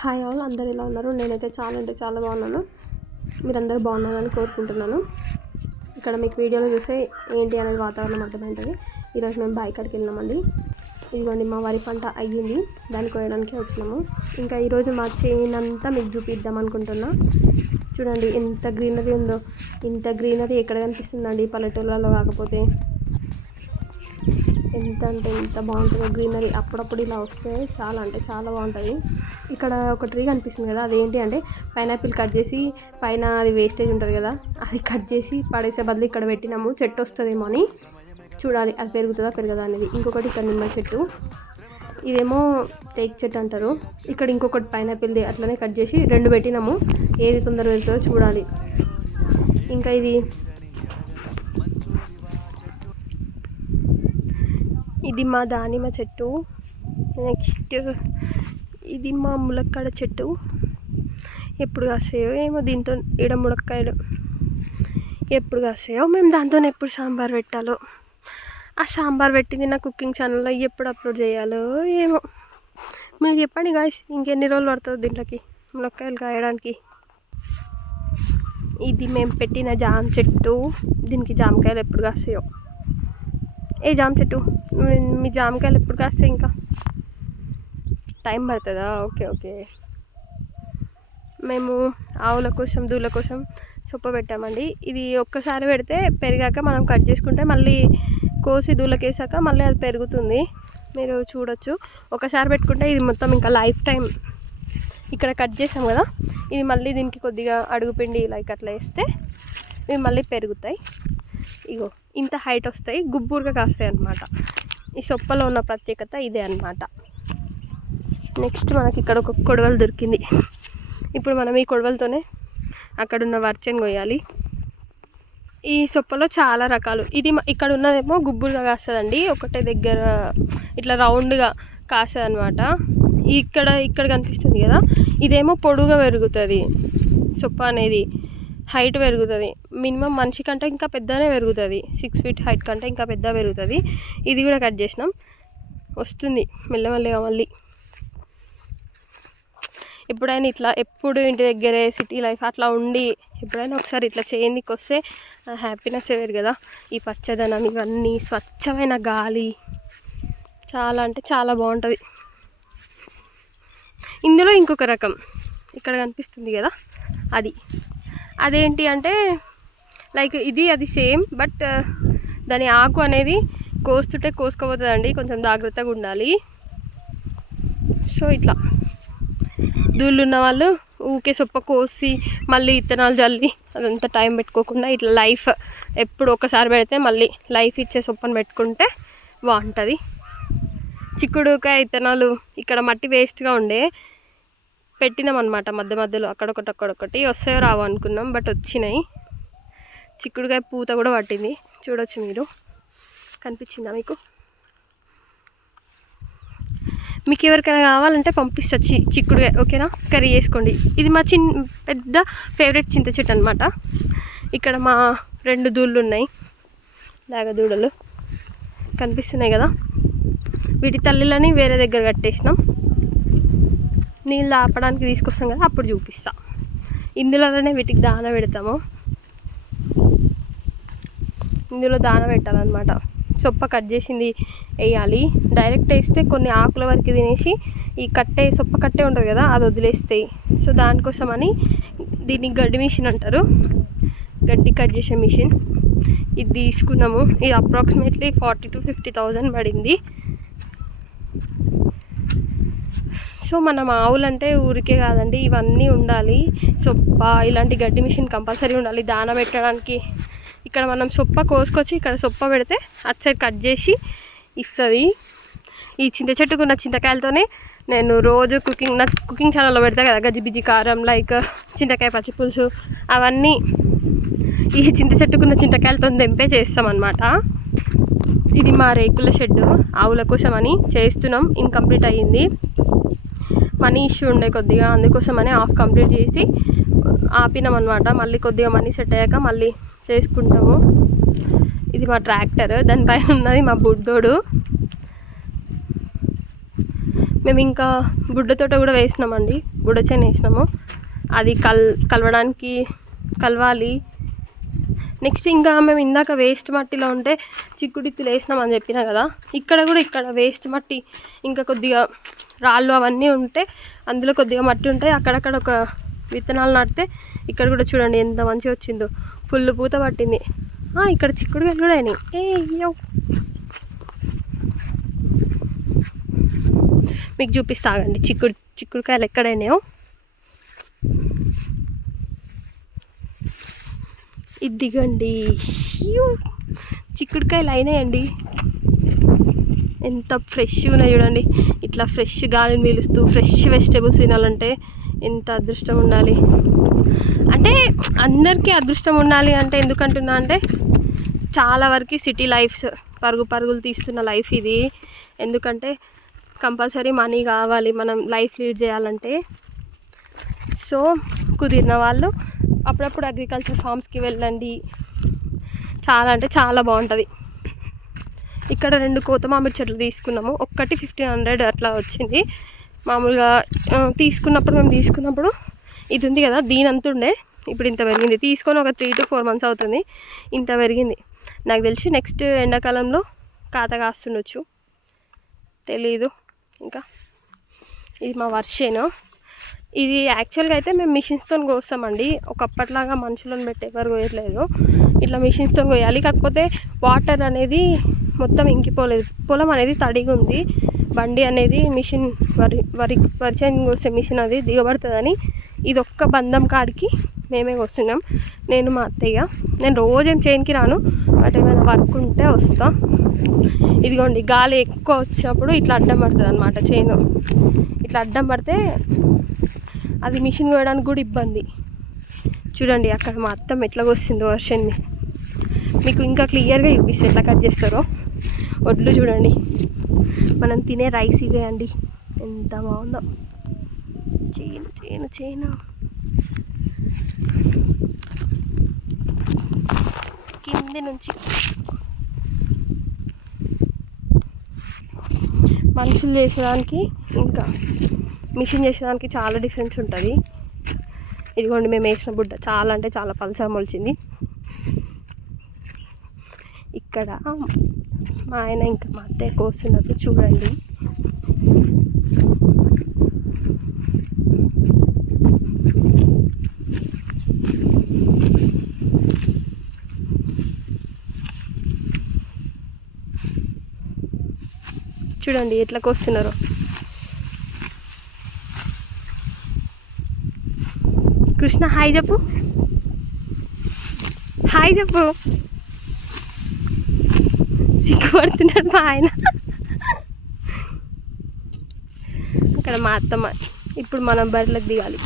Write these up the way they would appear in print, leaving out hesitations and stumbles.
Hi all, అందరు ఎలా ఉన్నారు? నేనైతే చాలా అంటే చాలా బాగున్నాను. మీరందరూ బాగున్నారని కోరుకుంటున్నాను. ఇక్కడ మీకు వీడియోలో చూస్తే ఏంటి అనేది వాతావరణం అర్థమవుతుంది. ఈరోజు మేము బావి కాడికి వెళ్ళినామండి. ఇదిగోండి మా వరి పంట అయ్యింది, దాన్ని కోయడానికి వచ్చినాము. ఇంకా ఈరోజు మా చేనంతా మీకు చూపిద్దాం అనుకుంటున్నా. చూడండి ఎంత గ్రీనరీ ఉందో. ఇంత గ్రీనరీ ఎక్కడ కనిపిస్తుందండి పల్లెటూళ్ళలో, కాకపోతే ఎంత అంటే ఎంత బాగుంటుందో గ్రీనరీ. అప్పుడప్పుడు ఇలా వస్తే చాలా అంటే చాలా బాగుంటుంది. ఇక్కడ ఒక ట్రీ కనిపిస్తుంది కదా, అదేంటి అంటే పైనాపిల్ కట్ చేసి పైన అది వేస్టేజ్ ఉంటుంది కదా, అది కట్ చేసి పడేసే బదులు ఇక్కడ పెట్టినాము. చెట్టు వస్తుందేమో అని చూడాలి, అది పెరుగుతుందా పెరగదా అనేది. ఇంకొకటి ఇక్కడ నిమ్మ చెట్టు, ఇదేమో టేక్ చెట్టు అంటారు. ఇక్కడ ఇంకొకటి పైనాపిల్ది అట్లనే కట్ చేసి రెండు పెట్టినాము. ఏది తొందరగా వెళ్తుందో చూడాలి. ఇంకా ఇది మా దానిమ్మ చెట్టు. నెక్స్ట్ ఇది మా ములక్కాడ చెట్టు. ఎప్పుడు కాస్తాయో ఏమో, దీంతో ఈడ ములక్కాయలు ఎప్పుడు కాస్తాయో, మేము దాంతో ఎప్పుడు సాంబార్ పెట్టాలో. ఆ సాంబార్ పెట్టింది నా కుకింగ్ ఛానల్లో ఎప్పుడు అప్లోడ్ చేయాలో ఏమో. మీరు చెప్పండి గాయ్స్, ఇంకెన్ని రోజులు పడుతుంది దీంట్లోకి ములక్కాయలు కాయడానికి. ఇది మేము పెట్టిన జామ చెట్టు. దీనికి జామకాయలు ఎప్పుడు కాస్తాయో. ఏ జామ చెట్టు, మీ జామకాయలు ఎప్పుడు కాస్తాయి? ఇంకా టైం పడుతుందా? Okay okay. మేము ఆవుల కోసం దూల కోసం సొప్ప పెట్టామండి. ఇది ఒక్కసారి పెడితే పెరిగాక మనం కట్ చేసుకుంటే మళ్ళీ కోసి దూలకేసాక మళ్ళీ అది పెరుగుతుంది. మీరు చూడొచ్చు. ఒకసారి పెట్టుకుంటే ఇది మొత్తం ఇంకా లైఫ్ టైం. ఇక్కడ కట్ చేసాం కదా, ఇది మళ్ళీ దీనికి కొద్దిగా అడుగుపిండి లైక్ అట్లా వేస్తే ఇవి మళ్ళీ పెరుగుతాయి. ఇగో ఇంత హైట్ వస్తాయి, గుబ్బురుగా కాస్తాయి అన్నమాట. ఈ సొప్పలో ఉన్న ప్రత్యేకత ఇదే అన్నమాట. నెక్స్ట్ మనకి ఇక్కడ ఒక కొడవలు దొరికింది. ఇప్పుడు మనం ఈ కొడవలతోనే అక్కడున్న వర్చెని కొయ్యాలి. ఈ సొప్పలో చాలా రకాలు. ఇది ఇక్కడ ఉన్నదేమో గుబ్బురుగా కాస్తుందండి, ఒకటే దగ్గర ఇట్లా రౌండ్గా కాస్తుంది అనమాట. ఇక్కడ కనిపిస్తుంది కదా, ఇదేమో పొడుగా పెరుగుతుంది. సొప్ప అనేది హైట్ పెరుగుతుంది. మినిమం మనిషి కంటే ఇంకా పెద్దనే పెరుగుతుంది. 6 feet హైట్ కంటే ఇంకా పెద్ద పెరుగుతుంది. ఇది కూడా కట్ చేసినాం, వస్తుంది మెల్లమెల్లగా. మళ్ళీ ఎప్పుడైనా ఇట్లా ఎప్పుడు ఇంటి దగ్గరే సిటీ లైఫ్ అట్లా ఉండి ఎప్పుడైనా ఒకసారి ఇట్లా చేయందికి వస్తే హ్యాపీనెస్ వేరు కదా. ఈ పచ్చదనం, ఇవన్నీ స్వచ్ఛమైన గాలి, చాలా అంటే చాలా బాగుంటుంది. ఇందులో ఇంకొక రకం ఇక్కడ కనిపిస్తుంది కదా, అదేంటి అంటే లైక్ ఇది అది సేమ్, బట్ దాని ఆకు అనేది కోస్తుంటే కోసుకోపోతుందండి, కొంచెం జాగ్రత్తగా ఉండాలి. సో ఇట్లా దూళ్ళు ఉన్న వాళ్ళు ఊకే సొప్ప కోసి మళ్ళీ ఇత్తనాలు జల్లి అదంతా టైం పెట్టుకోకుండా ఇట్లా లైఫ్ ఎప్పుడు ఒకసారి పెడితే మళ్ళీ లైఫ్ ఇచ్చే సొప్పను పెట్టుకుంటే బాగుంటుంది. చిక్కుడుకాయ ఇత్తనాలు ఇక్కడ మట్టి వేస్ట్గా ఉండే పెట్టినాం అనమాట. మధ్యలో అక్కడొకటి వస్తాయో రావో అనుకున్నాం, బట్ వచ్చినాయి. చిక్కుడుకాయ పూత కూడా పట్టింది, చూడొచ్చు మీరు. కనిపించిందా మీకు? మీకు ఎవరికైనా కావాలంటే పంపిస్తా చిక్కుడుకాయ, ఓకేనా? కర్రీ చేసుకోండి. ఇది మా పెద్ద ఫేవరెట్ చింత చెట్టు అనమాట. ఇక్కడ మా 2 దూళ్ళు ఉన్నాయి, లాగ దూడలు కనిపిస్తున్నాయి కదా. వీటి తల్లిలని వేరే దగ్గర కట్టేసినాం. నీళ్ళు ఆపడానికి తీసుకొస్తాం కదా, అప్పుడు చూపిస్తా. ఇందులోనే వీటికి దాన పెడతాము. ఇందులో దాన పెట్టాలన్నమాట. సొప్ప కట్ చేసింది వేయాలి. డైరెక్ట్ వేస్తే కొన్ని ఆకుల వరకు తినేసి ఈ సొప్ప కట్టే ఉంటుంది కదా, అది వదిలేస్తాయి. సో దానికోసమని దీన్ని గడ్డి మిషన్ అంటారు, గడ్డి కట్ చేసే మిషన్. ఇది తీసుకున్నాము. ఇది అప్రాక్సిమేట్లీ 40,000 to 50,000 పడింది. సో మనం ఆవులంటే ఊరికే కాదండి, ఇవన్నీ ఉండాలి. సొప్ప ఇలాంటి గడ్డి మిషన్ కంపల్సరీ ఉండాలి దాన పెట్టడానికి. ఇక్కడ మనం సొప్ప కోసుకొచ్చి ఇక్కడ సొప్ప పెడితే అటు సైడ్ కట్ చేసి ఇస్తుంది. ఈ చింత చెట్టుకున్న చింతకాయలతోనే నేను రోజు నా కుకింగ్ ఛానల్లో పెడతా కదా, గజిబిజి కారం లైక్ చింతకాయ పచ్చి పులుసు, అవన్నీ ఈ చింత చెట్టుకున్న చింతకాయలతో తెంపే చేస్తామన్నమాట. ఇది మా రేకుల షెడ్, ఆవుల కోసం అని చేస్తున్నాం. ఇన్కంప్లీట్ అయ్యింది, మనీ ఇష్యూ ఉండే కొద్దిగా, అందుకోసమని హాఫ్ కంప్లీట్ చేసి ఆపినాం అనమాట. మళ్ళీ కొద్దిగా మనీ సెట్ అయ్యాక మళ్ళీ చేసుకుంటాము. ఇది మా ట్రాక్టర్, దానిపైన ఉన్నది మా బుడ్డోడు. మేము ఇంకా బుడ్డ తోట కూడా వేసినామండి, బుడ్డ చేను వేసినాము. అది కలవాలి. నెక్స్ట్ ఇంకా మేము ఇందాక వేస్ట్ మట్టిలో ఉంటే చిక్కుడిత్తులు వేసినామని చెప్పినా కదా, ఇక్కడ వేస్ట్ మట్టి ఇంకా కొద్దిగా రాళ్ళు అవన్నీ ఉంటే అందులో కొద్దిగా మట్టి ఉంటాయి. అక్కడక్కడ ఒక విత్తనాలు నాటితే ఇక్కడ కూడా చూడండి ఎంత మంచిగా వచ్చిందో, ఫుల్ పూత పట్టింది. ఇక్కడ చిక్కుడుకాయలు కూడా అయినాయి. అయ్యో మీకు చూపిస్తా ఆగండి చిక్కుడుకాయలు ఎక్కడైనాయో. ఇదిగండి చిక్కుడుకాయలు అయినాయండి. ఎంత ఫ్రెష్గా ఉన్నాయి చూడండి. ఇట్లా ఫ్రెష్ గాలిని పీలుస్తూ ఫ్రెష్ వెజిటేబుల్స్ తినాలంటే ఎంత అదృష్టం ఉండాలి. అంటే అందరికీ అదృష్టం ఉండాలి అంటే ఎందుకంటున్నా అంటే చాలా వరకు సిటీ లైఫ్స్ పరుగులు తీస్తున్న లైఫ్ ఇది. ఎందుకంటే కంపల్సరీ మనీ కావాలి మనం లైఫ్ లీడ్ చేయాలంటే. సో కుదిరిన వాళ్ళు అప్పుడప్పుడు అగ్రికల్చర్ ఫామ్స్కి వెళ్ళండి, చాలా అంటే చాలా బాగుంటుంది. ఇక్కడ 2 కోత మామిడి చెట్లు తీసుకున్నాము, ఒక్కటి 1500 అట్లా వచ్చింది. మామూలుగా మేము తీసుకున్నప్పుడు ఇది ఉంది కదా, దీని అంత ఉండే, ఇప్పుడు ఇంత పెరిగింది. తీసుకొని ఒక 3 to 4 months అవుతుంది, ఇంత పెరిగింది. నాకు తెలిసి నెక్స్ట్ ఎండాకాలంలో కాత కాస్తుండొచ్చు, తెలీదు. ఇంకా ఇది మా వర్షేను. ఇది యాక్చువల్గా అయితే మేము మిషన్స్తో కోస్తామండి, ఒకప్పట్లాగా మనుషులను పెట్టి ఎవరు కోయట్లేదు. ఇట్లా మిషన్స్తో కోయాలి. కాకపోతే వాటర్ అనేది మొత్తం ఇంకిపోలేదు, పొలం అనేది తడిగా ఉంది. బండి అనేది మిషన్ వరి చేను కోసే మిషన్ అది దిగబడుతుందని ఇది ఒక్క బంధం కాడికి మేమే వస్తున్నాం, నేను మా అత్తయ్య. నేను రోజేం చేనుకి రాను, బట్ ఏమైనా వర్క్ ఉంటే వస్తా. ఇదిగోండి గాలి ఎక్కువ వచ్చినప్పుడు ఇట్లా అడ్డం పడుతుంది అనమాట చేను. ఇట్లా అడ్డం పడితే అది మిషన్ కోయడానికి కూడా ఇబ్బంది. చూడండి అక్కడ మా అత్తమ్మ ఎట్లా వస్తుందో వర్షన్ని మీకు ఇంకా క్లియర్గా చూపిస్తే ఎట్లా కట్ చేస్తారో. వడ్లు చూడండి, మనం తినే రైస్ ఇవే అండి, ఎంత బాగుందో. చేను కింది నుంచి మనుషులు చేసేదానికి ఇంకా మిషన్ చేసేదానికి చాలా డిఫరెన్స్ ఉంటుంది. ఇదిగోండి మేము వేసిన బుడ్డ చాలా అంటే చాలా పలసగా మొలిచింది. ఇక్కడ మా ఆయన ఇంకా మా అత్తయ్య కోస్తున్నట్టు చూడండి. చూడండి ఎట్లా కోస్తున్నారు. కృష్ణ హాయ్ చెప్పు, హాయ్ చెప్పు. సిగ్గుపడుతున్నాడు మా ఆయన. అక్కడ మా అత్తమ్మ. ఇప్పుడు మనం బరిలోకి దిగాలి.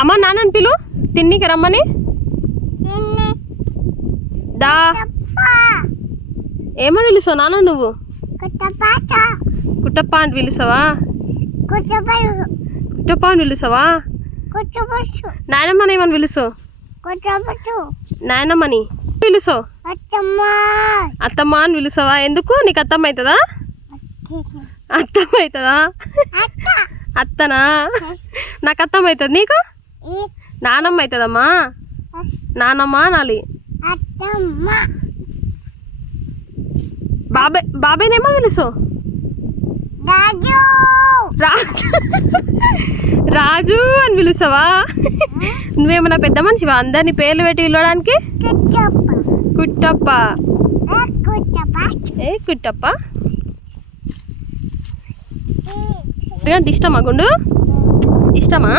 అమ్మ నాన్నని పిలు తిన్నీకి రమ్మని. దా ఏమని పిలుస్తావు నాన్న నువ్వు? కుట్టప్ప అని పిలుస్తావా? కుట్టప్ప అని పిలుస్తావా? నాయనమ్మని ఏమని పిలుస్తావు? నాయనమ్మని పిలుస్తావు? అత్తమ్మ అని పిలుస్తావా? ఎందుకు నీకు అత్తమ్మ అవుతుందా? అత్తమ్మ అవుతుందా? అత్తనా? నాకు అత్తమ్మ అవుతుంది, నీకు నానమ్మ అవుతుందమ్మా. నానమ్మ అనాలి. బాబాయ్నేమో పిలుస్తావు? రాజు రాజు అని పిలుస్తావా? నువ్వేమన్నా పెద్ద మనిషివా అందరినీ పేర్లు పెట్టి పిలవడానికి? కుట్టప్ప. ఏ కుట్టప్ప అంటే ఇష్టమా? గుండు ఇష్టమా?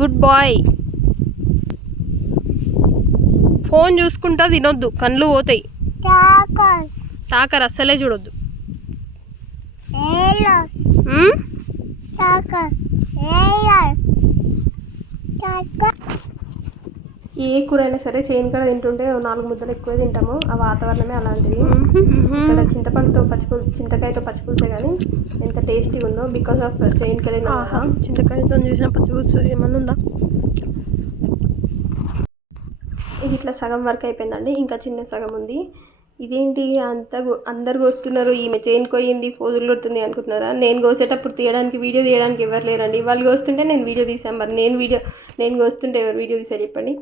Good bye. ఫోన్ చూసుకుంటా తినొద్దు, కళ్ళు పోతాయి. టాకర్ అస్సలే చూడొద్దు. ఏ కూర అయినా సరే చేను కాడ తింటుంటే 4 ముద్దలు ఎక్కువ తింటాము. ఆ వాతావరణమే అలాంటిది. ఇక్కడ చింతకాయతో పచ్చిపులుసే కానీ ఎంత టేస్టీగా ఉందో బికాస్ ఆఫ్ చేనుకి వెళ్ళిన. చింతకాయతో చూసిన పచ్చిపులుసు ఏమన్నా ఉందా? ఇది ఇట్లా సగం వరకు అయిపోయిందండి, ఇంకా చిన్న సగం ఉంది. ఇదేంటి అందరు కోస్తున్నారు, ఈమె చేను కోయింది ఫోజులు కొడుతుంది అనుకుంటున్నారా? నేను కోసేటప్పుడు వీడియో తీయడానికి ఎవరు లేరండి. వాళ్ళు కోస్తుంటే నేను వీడియో తీసాను. మరి నేను కోస్తుంటే ఎవరు వీడియో తీసారు చెప్పండి?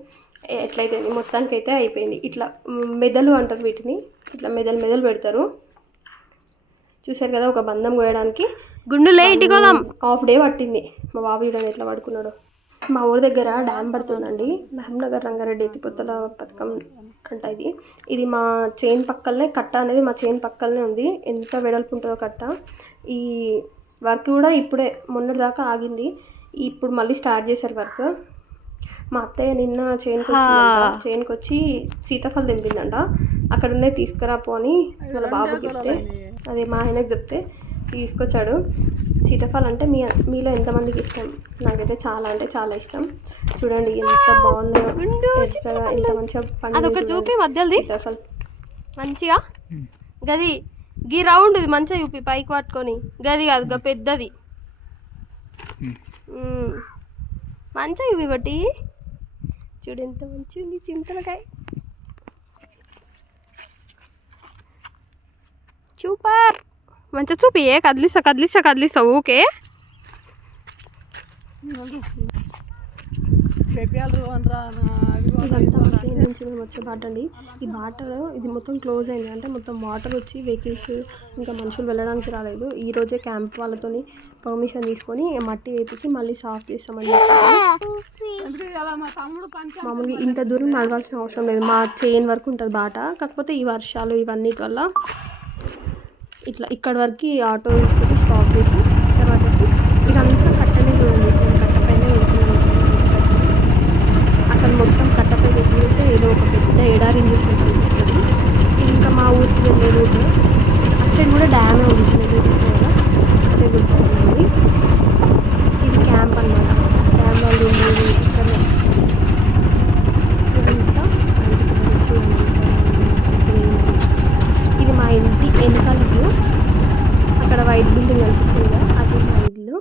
ఎట్లయితే మొత్తానికి అయితే అయిపోయింది. ఇట్లా మెదలు అంటారు వీటిని, ఇట్లా మెదలు పెడతారు. చూసారు కదా, ఒక బంధం కోయడానికి గుండులే ఇంటికి హాఫ్ డే పట్టింది. మా బాబు చూడండి ఎట్లా పడుకున్నాడు. మా ఊరి దగ్గర డ్యామ్ పడుతుందండి, మహబూబ్నగర్ రంగారెడ్డి ఎత్తిపోతల పథకం అంట. ఇది మా చేను పక్కనే, కట్ట అనేది మా చేను పక్కనే ఉంది. ఎంత వెడల్పు ఉంటుందో కట్ట. ఈ వర్క్ కూడా ఇప్పుడే మొన్నటి దాకా ఆగింది, ఇప్పుడు మళ్ళీ స్టార్ట్ చేశారు వర్క్. మా అత్తయ్య నిన్న చేనుకి వచ్చి సీతాఫలం తెంపిందంట. అక్కడ ఉన్నాయి తీసుకురాపో అని వాళ్ళ బాబుకి చెప్తే, అదే మా ఆయనకు చెప్తే తీసుకొచ్చాడు. సీతాఫలం అంటే మీలో ఎంతమందికి ఇష్టం? నాకైతే చాలా అంటే చాలా ఇష్టం. చూడండి ఎంత బాగుందో, ఎంత మంచిగా పండు చూపి మధ్యలో సీతాఫలం మంచిగా. గది గీ రౌండ్ ఇది మంచిగా చూపి పైకి పట్టుకొని, గది కాదు పెద్దది మంచిగా చూపి బట్టి. చూడు ఎంత మంచిగా ఉంది చింతలకాయ, సూపర్. మంచిగా చూపి, కదిలిస్తా ఓకే. ఇదంతా నుంచి మేము వచ్చే బాట అండి. ఈ బాటలో ఇది మొత్తం క్లోజ్ అయింది, అంటే మొత్తం వాటర్ వచ్చి వెహికల్స్ ఇంకా మనుషులు వెళ్ళడానికి రాలేదు. ఈరోజే క్యాంప్ వాళ్ళతో పర్మిషన్ తీసుకొని మట్టి వేపించి మళ్ళీ సాఫ్ చేస్తామని మామూలుగా ఇంత దూరం నడవాల్సిన అవసరం లేదు. మా చేన్ వరకు ఉంటుంది బాట. కాకపోతే ఈ వర్షాలు ఇవన్నిటి వల్ల ఇట్లా ఇక్కడ వరకు ఆటో తీసుకొని స్టాప్ చేసి తర్వాత ఇదంతా కట్టనే చూడండి. కట్టపైన వెళ్తున్నాను. అసలు మొత్తం కట్టపై చూస్తే ఏదో ఒక పెద్ద ఎడారి చూసినట్టు అనిపిస్తుంది. ఇది ఇంకా మా ఊరికి వెళ్ళే రూట్. అచ్చడి కూడా డ్యామే ఉంది చూపిస్తుంది కదా, అచ్చడి గుర్తుంది. ఇది క్యాంప్ అన్నమాట, డ్యామ్ వాళ్ళు ఉండేది ఇక్కడనే. ఇది మా ఇంటి వెనకాల ఇల్లు. అక్కడ వైట్ బిల్డింగ్ కనిపిస్తుంది కదా, అది మా ఇల్లు.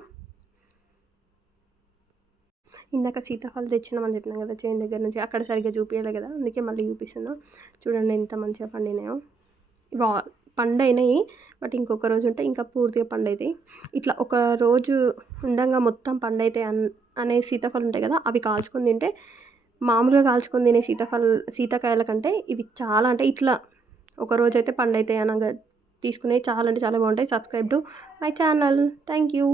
ఇందాక సీతాఫలం తెచ్చినామని చెప్పినాం కదా చేను దగ్గర నుంచి, అక్కడ సరిగ్గా చూపించలే కదా, అందుకే మళ్ళీ చూపిస్తున్నా. చూడండి ఎంత మంచిగా పండినాయో. పండు అయినాయి, బట్ ఇంకొక రోజు ఉంటే ఇంకా పూర్తిగా పండు అవుతాయి. ఇట్లా ఒక రోజు ఉండంగా మొత్తం పండు అవుతాయి అనే సీతాఫలం ఉంటాయి కదా, అవి కాల్చుకొని తింటే మామూలుగా కాల్చుకొని తినే సీతాకాయల కంటే ఇవి చాలా అంటే ఇట్లా ఒక రోజు అయితే పండు అవుతాయి అనగా తీసుకునేవి చాలా అంటే చాలా బాగుంటాయి. Subscribe to my channel. Thank you.